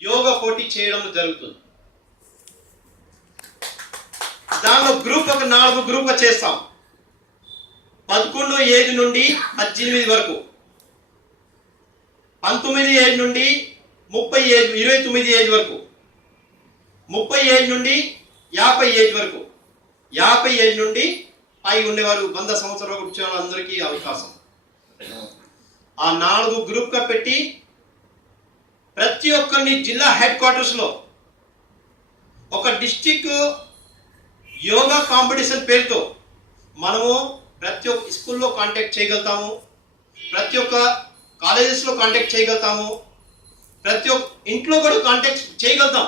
యోగా పోటీ చేయడం జరుగుతుంది. దానిలో గ్రూప్ ఒక 4 గ్రూప్ చేస్తాం. 11 ఏజ్ నుండి 18 వరకు, 19 ఏజ్ నుండి 30 ఏజ్ 29 ఏజ్ వరకు, 30 ఏజ్ నుండి 50 ఏజ్ వరకు, 50 ఏజ్ నుండి పై ఉండేవారు 100 సంవత్సరాలు వచ్చే వాళ్ళందరికీ అవకాశం. ఆ 4 గ్రూప్గా పెట్టి ప్రతి ఒక్కరిని జిల్లా హెడ్ క్వార్టర్స్లో ఒక డిస్టిక్ యోగా కాంపిటీషన్ పేరుతో మనము ప్రతి ఒక్క స్కూల్లో కాంటాక్ట్ చేయగలుగుతాము, ప్రతి ఒక్క కాలేజెస్లో కాంటాక్ట్ చేయగలుగుతాము, ప్రతి ఒక్క ఇంట్లో కూడా కాంటాక్ట్ చేయగలుగుతాం.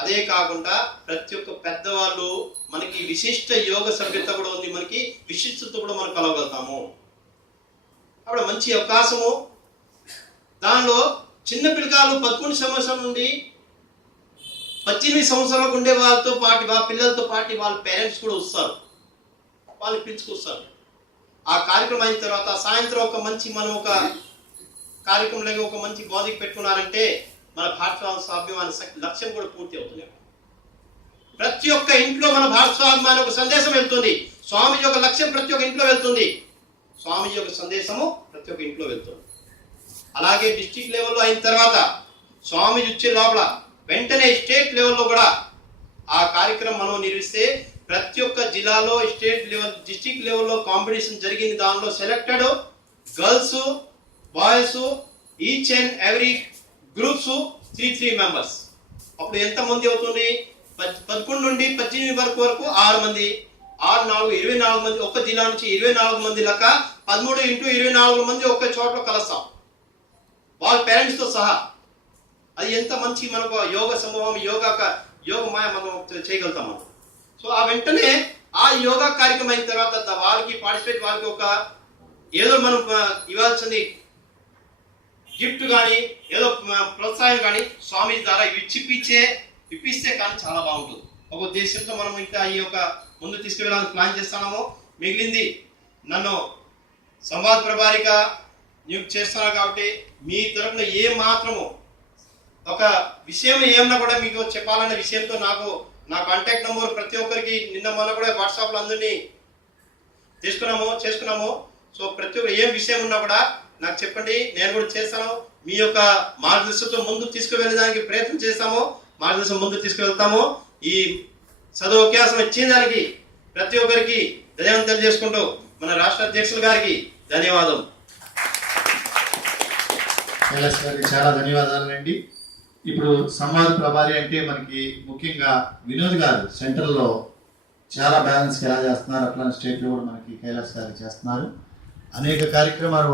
అదే కాకుండా ప్రతి ఒక్క పెద్దవాళ్ళు మనకి విశిష్ట యోగ సభ్యత కూడా ఉంది, మనకి విశిష్టత కూడా మనం కలగలుగుతాము. అప్పుడు మంచి అవకాశము. దానిలో చిన్న పిల్లకాయలు 11 సంవత్సరాల నుండి 18 సంవత్సరాలకు ఉండే వాళ్ళతో పాటు వాళ్ళ పిల్లలతో పాటు వాళ్ళ పేరెంట్స్ కూడా వస్తారు, వాళ్ళని పిలుచుకొస్తారు. ఆ కార్యక్రమం అయిన తర్వాత సాయంత్రం ఒక మంచి మనం ఒక కార్యక్రమంలో ఒక మంచి బాధ్యత పెట్టుకున్నారంటే మన భారతస్వామ్యం లక్ష్యం కూడా పూర్తి అవుతుంది. ప్రతి ఒక్క ఇంట్లో మన భారతస్వామ్యం ఒక సందేశం వెళ్తుంది. స్వామిజీ యొక్క లక్ష్యం ప్రతి ఒక్క ఇంట్లో వెళ్తుంది, స్వామిజీ యొక్క సందేశము ప్రతి ఒక్క ఇంట్లో వెళ్తుంది. అలాగే డిస్ట్రిక్ట్ లెవెల్లో అయిన తర్వాత స్వామిజీ వచ్చే లోపల వెంటనే స్టేట్ లెవెల్లో కూడా ఆ కార్యక్రమం మనం నిర్వహిస్తే ప్రతి ఒక్క జిల్లాలో స్టేట్ లెవెల్ డిస్ట్రిక్ట్ లెవెల్లో కాంపిటీషన్ జరిగింది. దానిలో selected girls boys each and every groups 3 members. అప్పుడు ఎంత మంది అవుతుంది? 11 నుండి 18 వరకు 6 మంది, 6 4 24 మంది. ఒక్క జిల్లా నుంచి 24 మంది లెక్క 13 × 24 మంది ఒక్క చోట కలుస్తాం, వాళ్ళ పేరెంట్స్తో సహా. అది ఎంత మంచి మనకు యోగ సమూహం, యోగ మాయ మనం చేయగలుగుతాం మనం. సో ఆ వెంటనే ఆ యోగా కార్యక్రమం అయిన తర్వాత వాళ్ళకి పార్టిసిపేట్, వాళ్ళకి ఒక ఏదో మనం ఇవ్వాల్సింది గిఫ్ట్ కానీ ఏదో ప్రోత్సాహం కానీ స్వామి ద్వారా ఇప్పిస్తే కానీ చాలా బాగుంటుంది. ఒక ఉద్దేశంతో మనం ఇంకా ఈ యొక్క ముందు తీసుకువెళ్ళాలని ప్లాన్ చేస్తున్నాము. మిగిలింది నన్ను సంవాద ప్రభారిగా నియుక్తి చేస్తున్నారు కాబట్టి మీ తరఫున ఏ మాత్రము ఒక విషయం ఏమన్నా కూడా మీకు చెప్పాలనే విషయంతో నా కాంటాక్ట్ నెంబర్ ప్రతి ఒక్కరికి నిన్న మొన్న కూడా వాట్సాప్లో అందరినీ చేసుకున్నాము. సో ప్రతి ఒక్క ఏం విషయం ఉన్నా కూడా నాకు చెప్పండి, నేను కూడా చేస్తాను. మీ యొక్క మార్గదర్శనంతో ముందు తీసుకువెళ్ళడానికి ప్రయత్నం చేస్తాము, మార్గదర్శనం ముందు తీసుకువెళ్తాము. ఈ చదువు అవకాశం ఇచ్చిన దానికి ప్రతి ఒక్కరికి ధన్యవాదాలు తెలియజేసుకుంటూ మన రాష్ట్ర అధ్యక్షులు గారికి ధన్యవాదం. కైలాస్ గారికి చాలా ధన్యవాదాలండి. ఇప్పుడు సంవాద ప్రభారి అంటే మనకి ముఖ్యంగా వినోద్ గారు సెంట్రల్లో చాలా బ్యాలెన్స్ ఎలా చేస్తున్నారు, అట్లా స్టేట్లో కూడా మనకి కైలాస్ గారు చేస్తున్నారు. అనేక కార్యక్రమాలు